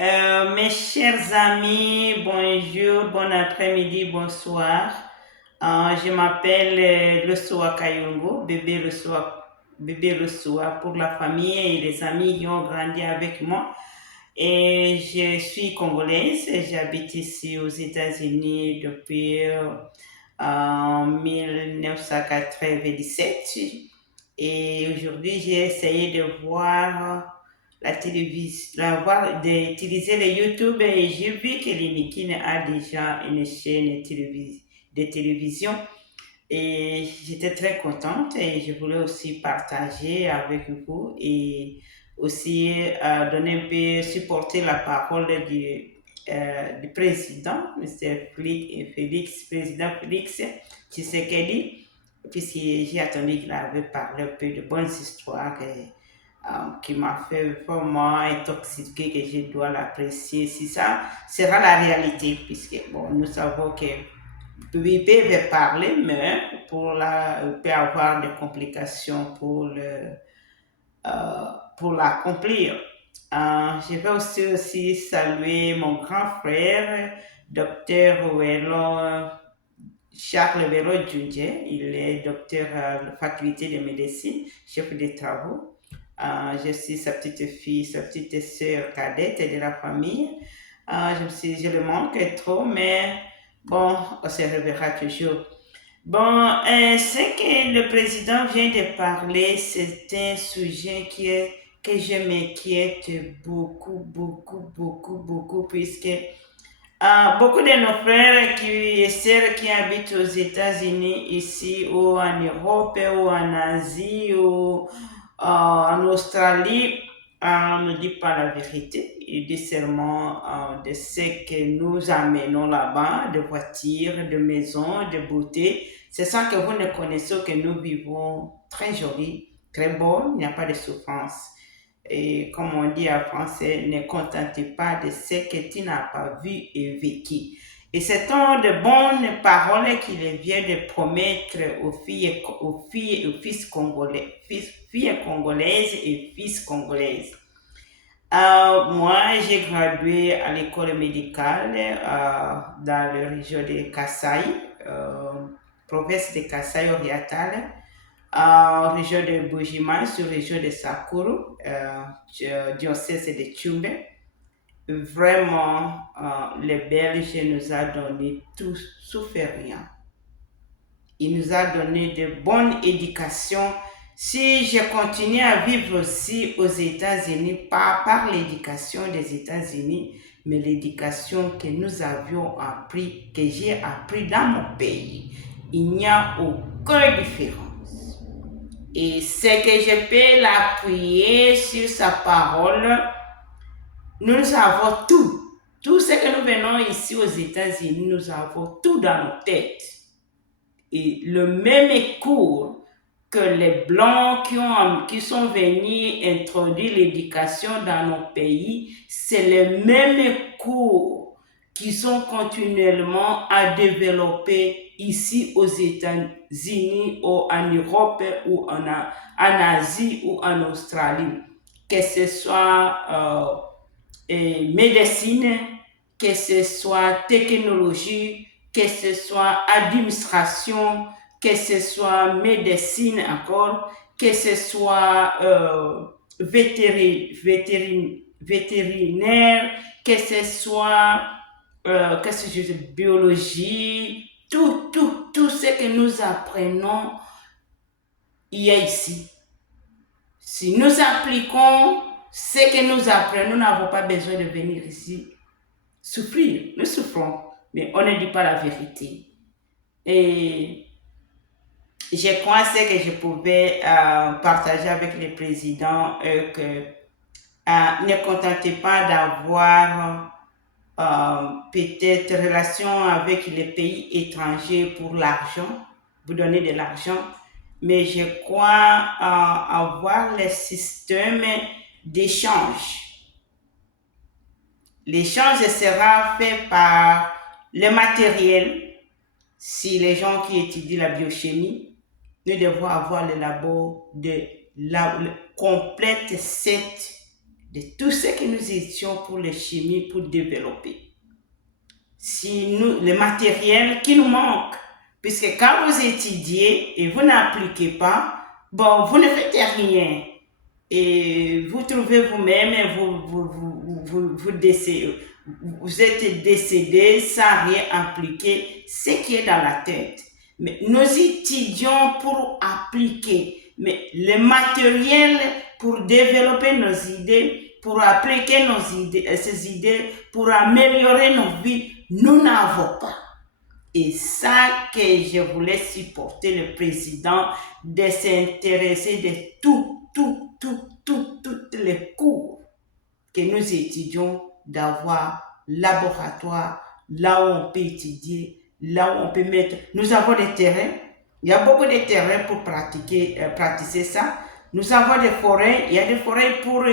Mes chers amis, bonjour, bon après-midi, bonsoir. Je m'appelle Lesoa Kayongo, bébé Lesoa pour la famille et les amis qui ont grandi avec moi. Et je suis congolaise, j'habite ici aux États-Unis depuis 1997. Et aujourd'hui, j'ai essayé de voir la télévision, d'utiliser le YouTube et j'ai vu que Limikine a déjà une chaîne de télévision et j'étais très contente et je voulais aussi partager avec vous et aussi donner un peu, supporter la parole du président, président Félix Tshisekedi, puisque j'ai attendu qu'il avait parlé un peu de bonnes histoires qui m'a fait vraiment intoxiquer, que je dois l'apprécier. Si ça sera la réalité, puisque bon, nous savons que ils peuvent parler, mais il peut avoir des complications pour l'accomplir. Je vais aussi saluer mon grand frère, docteur Charles Vélo Djundje. Il est docteur à la faculté de médecine, chef de travaux. Je suis sa petite fille, sa petite sœur cadette de la famille. Je le manque trop, mais bon, on se reverra toujours. Bon, ce que le président vient de parler, c'est un sujet que je m'inquiète beaucoup, puisque beaucoup de nos frères et sœurs qui habitent aux États-Unis, ici, ou en Europe, ou en Asie, ou en Australie, ne dit pas la vérité. Il dit seulement de ce que nous amenons là-bas, de voitures, de maisons, de beauté. C'est ça que vous ne connaissez, que nous vivons très joli, très beau, il n'y a pas de souffrance. Et comme on dit en français, ne contentez pas de ce que tu n'as pas vu et vécu. Et c'est tant de bonnes paroles qu'il vient de promettre aux fils congolais, filles congolaises et fils congolaises. Moi, j'ai gradué à l'école médicale dans la région de Kasaï, province de Kasaï orientale, région de Bujima, sur région de Sakuru, diocèse de Tchumbe. Vraiment, les Belges nous a donné tout, sauf rien. Il nous a donné de bonnes éducations. Si je continue à vivre aussi aux États-Unis, pas par l'éducation des États-Unis, mais l'éducation que nous avions appris, que j'ai appris dans mon pays, il n'y a aucune différence. Et c'est que je peux l'appuyer sur sa parole. Nous avons tout. Tout ce que nous venons ici aux États-Unis, nous avons tout dans nos têtes. Et le même cours que les Blancs qui sont venus introduire l'éducation dans nos pays, c'est le même cours qui sont continuellement à développer ici aux États-Unis ou en Europe ou en Asie ou en Australie. Que ce soit médecine, que ce soit technologie, que ce soit administration, que ce soit médecine encore, que ce soit vétérinaire, que ce soit biologie, tout ce que nous apprenons, il y a ici. Si nous appliquons ce que nous apprenons, nous n'avons pas besoin de venir ici souffrir. Nous souffrons, mais on ne dit pas la vérité. Et je crois que je pouvais partager avec le président que ne contentez pas d'avoir peut-être relation avec les pays étrangers pour l'argent, vous donner de l'argent, mais je crois avoir le système d'échange. L'échange sera fait par le matériel. Si les gens qui étudient la biochimie, nous devons avoir le labo de la complète set de tout ce que nous étions pour les chimies, pour développer. Si nous, le matériel qui nous manque, puisque quand vous étudiez et vous n'appliquez pas, bon, vous ne faites rien. Et vous trouvez vous-même et vous êtes décédé sans rien appliquer, ce qui est dans la tête. Mais nous étudions pour appliquer. Mais le matériel pour développer nos idées, pour appliquer ces idées, pour améliorer nos vies, nous n'avons pas. Et ça que je voulais supporter le président de s'intéresser de toutes les cours que nous étudions, d'avoir laboratoire, là où on peut étudier, là où on peut mettre. Nous avons des terrains, il y a beaucoup de terrains pour pratiquer ça. Nous avons des forêts, il y a des forêts pour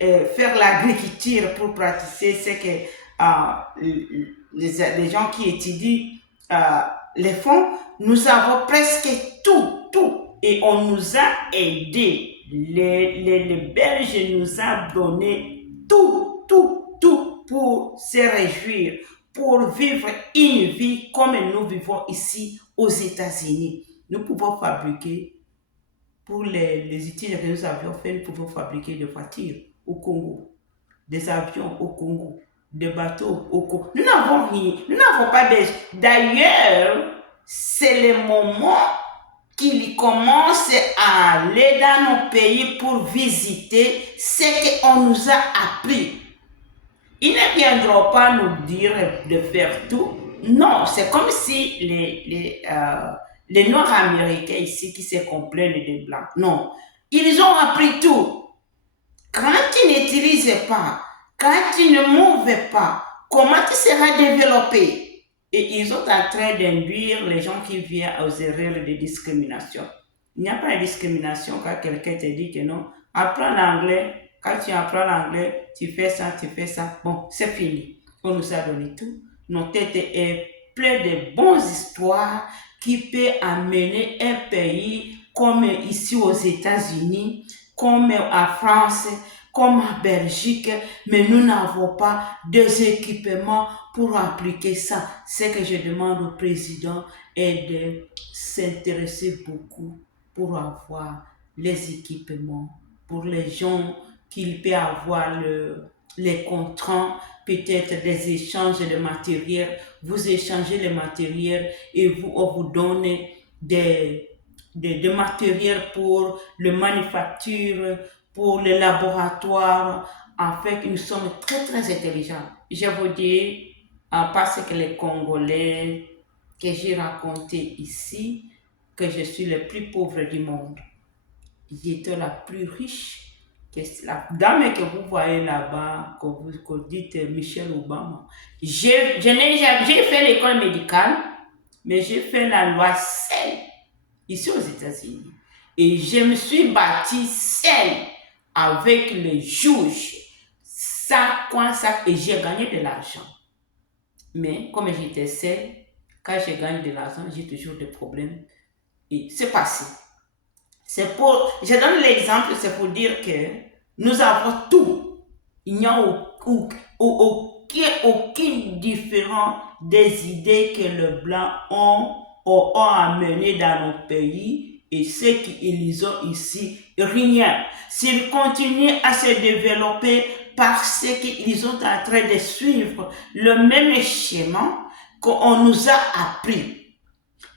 faire l'agriculture, pour pratiquer ce que les gens qui étudient les fonds. Nous avons presque tout. Et on nous a aidés. Les Belges nous ont donné tout pour se réjouir, pour vivre une vie comme nous vivons ici aux États-Unis. Nous pouvons fabriquer, pour les études que nous avions fait, nous pouvons fabriquer des voitures au Congo, des avions au Congo, des bateaux au Congo. Nous n'avons rien, nous n'avons pas de... D'ailleurs, c'est le moment qu'il commence à aller dans nos pays pour visiter ce qu'on nous a appris. Ils ne viendront pas nous dire de faire tout. Non, c'est comme si les Noirs américains ici qui se complainent des Blancs. Non, ils ont appris tout. Quand tu n'utilises pas, quand tu ne mouves pas, comment tu seras développé? Et ils sont en train d'induire les gens qui viennent aux erreurs de discrimination. Il n'y a pas de discrimination quand quelqu'un te dit que non. Apprends l'anglais. Quand tu apprends l'anglais, tu fais ça. Bon, c'est fini. On nous a donné tout. Notre tête est pleine de bonnes histoires qui peuvent amener un pays comme ici aux États-Unis, comme en France, comme en Belgique, mais nous n'avons pas des équipements pour appliquer ça. Ce que je demande au président est de s'intéresser beaucoup pour avoir les équipements, pour les gens qu'il peut avoir les contrats, peut-être des échanges de matériel. Vous échangez les matériels et on vous donne des matériels pour le manufacture, pour le laboratoire. En fait, nous sommes très intelligents. Je vous dis, parce que les Congolais que j'ai raconté ici, que je suis le plus pauvre du monde. J'étais la plus riche que la dame que vous voyez là-bas, que vous dites Michelle Obama. J'ai fait l'école médicale, mais j'ai fait la loi seule ici aux États-Unis. Et je me suis bâtie seule avec les juges. Ça, et j'ai gagné de l'argent. Mais comme j'étais seule, quand je gagne de l'argent, j'ai toujours des problèmes. Et c'est passé. Je donne l'exemple, c'est pour dire que nous avons tout. Il n'y a aucune différence des idées que les Blancs ont amenées dans nos pays et ce qu'ils ont ici. Rien. S'ils continuent à se développer parce qu'ils sont en train de suivre le même schéma qu'on nous a appris.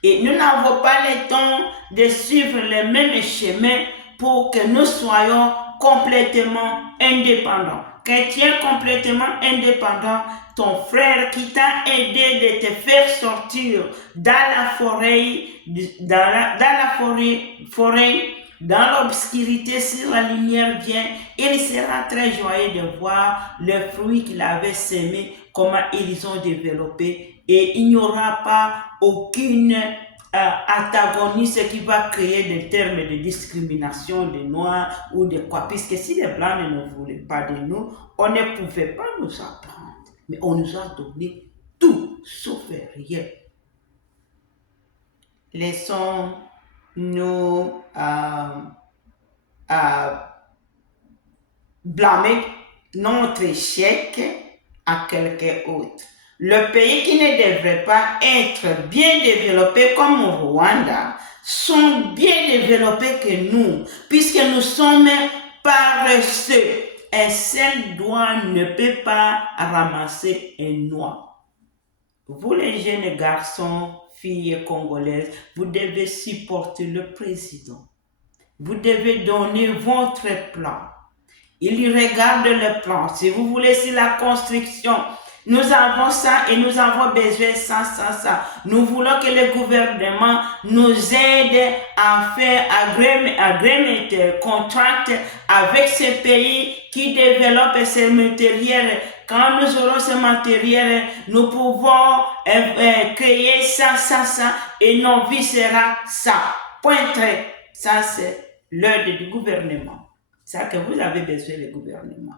Et nous n'avons pas le temps de suivre le même chemin pour que nous soyons complètement indépendants. Quand tu es complètement indépendant, ton frère qui t'a aidé de te faire sortir dans la forêt, dans l'obscurité, si la lumière vient, il sera très joyeux de voir les fruits qu'il avait semés, comment ils ont développé, et il n'y aura pas aucune antagoniste qui va créer des termes de discrimination des Noirs ou de quoi, puisque si les Blancs ne nous voulaient pas de nous, on ne pouvait pas nous apprendre, mais on nous a donné tout, sauf rien. Laissons-nous blâmer notre échec à quelqu'un d'autre. Le pays qui ne devrait pas être bien développé comme au Rwanda sont bien développés que nous, puisque nous sommes paresseux. Un seul doigt ne peut pas ramasser un noix. Vous les jeunes garçons, filles congolaises, vous devez supporter le président. Vous devez donner votre plan. Il regarde le plan. Si vous voulez, c'est la construction. Nous avons ça et nous avons besoin de ça. Nous voulons que le gouvernement nous aide à faire agreement, contract avec ces pays qui développent ces matériels. Quand nous aurons ces matériels, nous pouvons créer ça, et nos vies sera ça. Point très. Ça, c'est l'œuvre du gouvernement. Ça que vous avez besoin du gouvernement.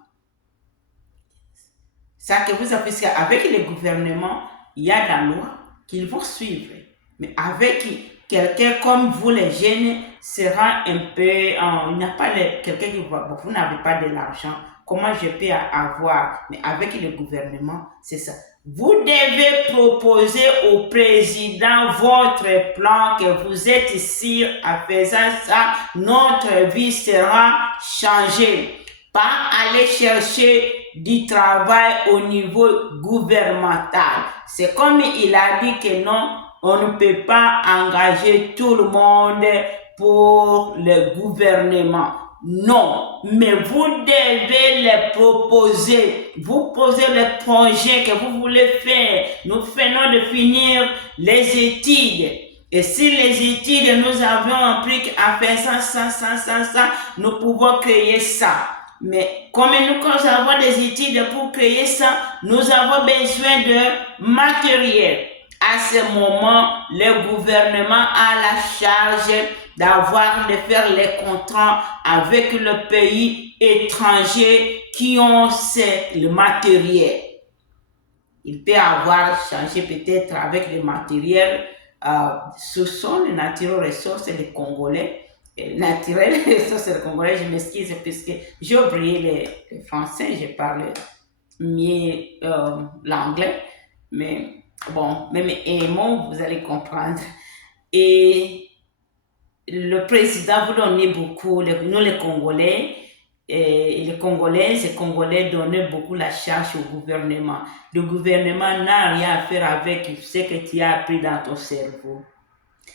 Ça que vous avez, parce qu'avec le gouvernement, il y a la loi qu'il faut suivre. Mais avec quelqu'un comme vous, les jeunes, sera un peu, il n'y a pas quelqu'un qui va, bon, vous n'avez pas de l'argent, comment je peux avoir? Mais avec le gouvernement, c'est ça. Vous devez proposer au président votre plan, que vous êtes ici en faisant ça, notre vie sera changée. Pas aller chercher du travail au niveau gouvernemental. C'est comme il a dit que non, on ne peut pas engager tout le monde pour le gouvernement. Non, mais vous devez les proposer. Vous posez le projet que vous voulez faire. Nous venons de finir les études. Et si les études, nous avons appris à faire ça, nous pouvons créer ça. Mais comme nous avons des études pour créer ça, nous avons besoin de matériel. À ce moment, le gouvernement a la charge de faire les contrats avec le pays étranger qui ont le matériel. Il peut avoir changé peut-être avec le matériel. Ce sont les naturelles ressources des Congolais. Naturel, ça c'est le congolais, je m'excuse puisque j'ai oublié le français, je parle mieux l'anglais, mais bon, même un mot, vous allez comprendre. Et le président vous donnez beaucoup, nous les Congolais, et les Congolais donnaient beaucoup la charge au gouvernement. Le gouvernement n'a rien à faire avec ce que tu as appris dans ton cerveau.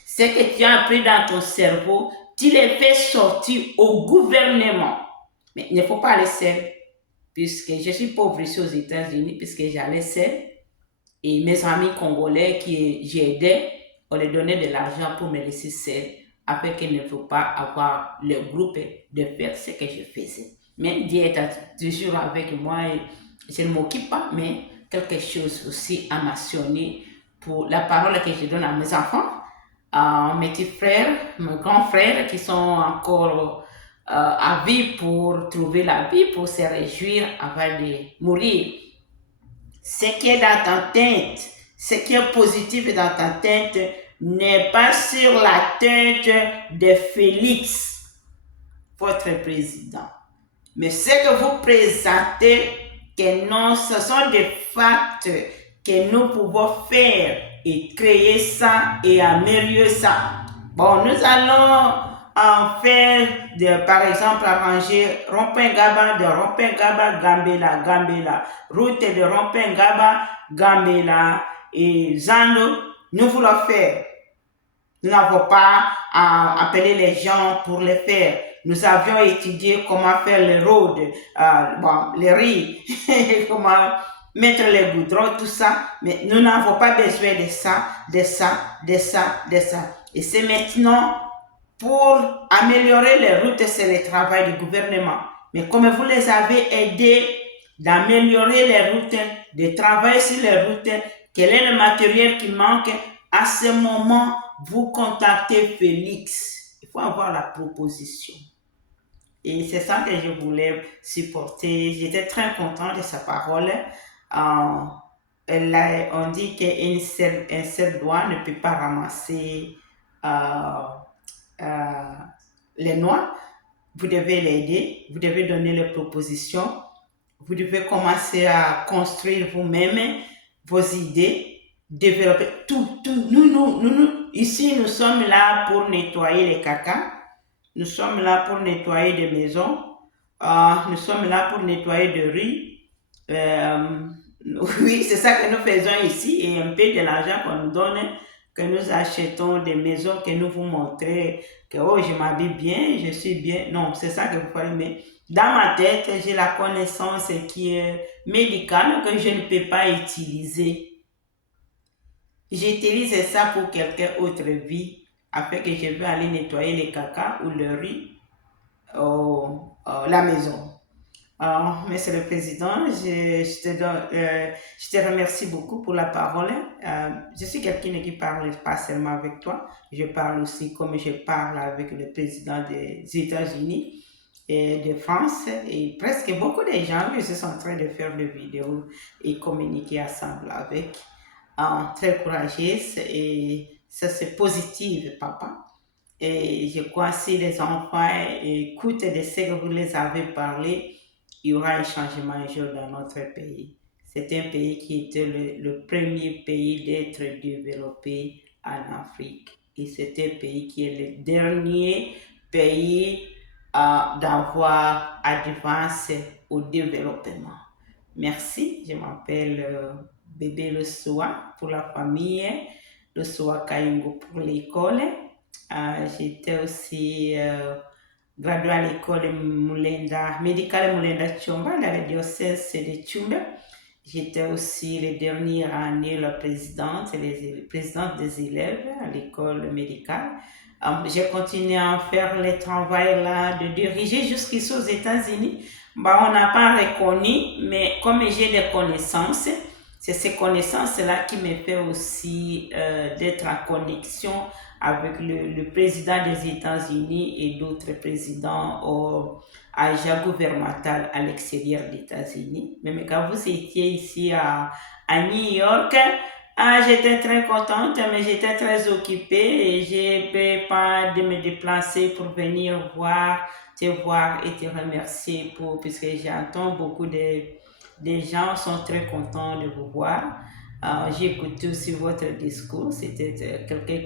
Ce que tu as appris dans ton cerveau, tu les fais sortir au gouvernement. Mais il ne faut pas aller seul, puisque je suis pauvre ici aux États-Unis, puisque j'allais seul. Et mes amis congolais qui j'aidais, on les donnait de l'argent pour me laisser seul, afin qu'il ne faut pas avoir le groupe de faire ce que je faisais. Mais Dieu est toujours avec moi et je ne m'occupe pas, mais quelque chose aussi à mentionner pour la parole que je donne à mes enfants. Mes petits frères, mes grands frères qui sont encore à vie pour trouver la vie, pour se réjouir avant de mourir. Ce qui est dans ta tête, ce qui est positif dans ta tête n'est pas sur la tête de Félix, votre président. Mais ce que vous présentez, que non, ce sont des facts que nous pouvons faire et créer ça et améliorer ça. Bon, nous allons en faire, par exemple, arranger Rompengaba de Rompengaba, Gambela, route de Rompengaba, Gambela et Zando. Nous voulons faire. Nous n'avons pas à appeler les gens pour le faire. Nous avions étudié comment faire les roads, les riz, comment mettre les goudrons, tout ça, mais nous n'avons pas besoin de ça. Et c'est maintenant pour améliorer les routes, c'est le travail du gouvernement. Mais comme vous les avez aidés d'améliorer les routes, de travailler sur les routes, quel est le matériel qui manque, à ce moment, vous contactez Félix. Il faut avoir la proposition. Et c'est ça que je voulais supporter. J'étais très contente de sa parole. On dit qu'un seul doigt ne peut pas ramasser les noix. Vous devez l'aider, vous devez donner les propositions Vous devez commencer à construire vous-même vos idées, développer tout, tout. Ici, nous sommes là pour nettoyer les caca. Nous sommes là pour nettoyer des maisons. Nous sommes là pour nettoyer des rues. Euh, oui, c'est ça que nous faisons ici et un peu de l'argent qu'on nous donne, que nous achetons des maisons, que nous vous montrons que oh, je m'habille bien, je suis bien. Non, c'est ça que vous faites. Mais dans ma tête, j'ai la connaissance qui est médicale que je ne peux pas utiliser. J'utilise ça pour quelqu'un autre vie, afin que je veux aller nettoyer les caca ou le riz la maison. Alors, Monsieur le Président, je te remercie beaucoup pour la parole. Je suis quelqu'un qui parle pas seulement avec toi, je parle aussi comme je parle avec le président des États-Unis et de France et presque beaucoup de gens qui sont en train de faire des vidéos et communiquer ensemble avec. Très courageuse et ça c'est positif, papa. Et je crois que si les enfants écoutent de ce que vous les avez parlé, il y aura un changement un jour dans notre pays. C'est un pays qui était le premier pays d'être développé en Afrique. Et c'est un pays qui est le dernier pays d'avoir avancé au développement. Merci, je m'appelle Bébé Le Soa pour la famille, Le Soa Kayungo pour l'école. J'étais aussi graduée à l'école médicale Moulenda Tchomba, dans le diocèse de Tchouba. J'étais aussi les dernières années la présidente des élèves à l'école médicale. J'ai continué à faire le travail là de diriger jusqu'ici aux États-Unis. On n'a pas reconnu, mais comme j'ai des connaissances, c'est ces connaissances-là qui me fait aussi d'être en connexion avec le président des États-Unis et d'autres présidents agents gouvernementaux à l'extérieur des États-Unis. Même quand vous étiez ici à New York, j'étais très contente, mais j'étais très occupée et je ne peux pas de me déplacer pour venir te voir et te remercier puisque j'entends beaucoup de gens sont très contents de vous voir. J'ai écouté aussi votre discours. C'était quelqu'un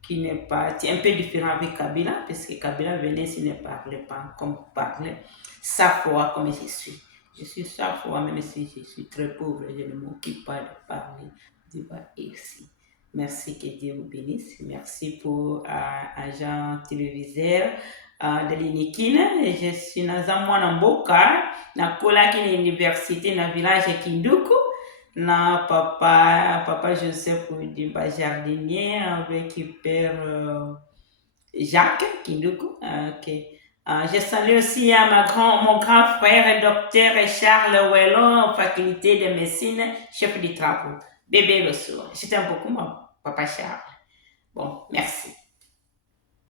qui n'est pas, un peu différent avec Kabila, parce que Kabila venait s'il ne parlait pas comme vous parlez, sa foi comme je suis. Je suis sa foi, même si je suis très pauvre, je ne m'occupe pas de parler du bas ici. Merci, que Dieu vous bénisse. Merci pour agent téléviseur de l'Inikine. Je suis dans un mois en Boka, dans l'université, dans le village de Kinduku. Na papa Joseph Dimba jardinier avec père Jacques Kinduku. Okay. Je salue aussi mon grand frère, docteur Charles Wellon, faculté de médecine, chef du travaux. Bébé le soir. Je t'aime beaucoup, mon papa Charles. Bon, merci.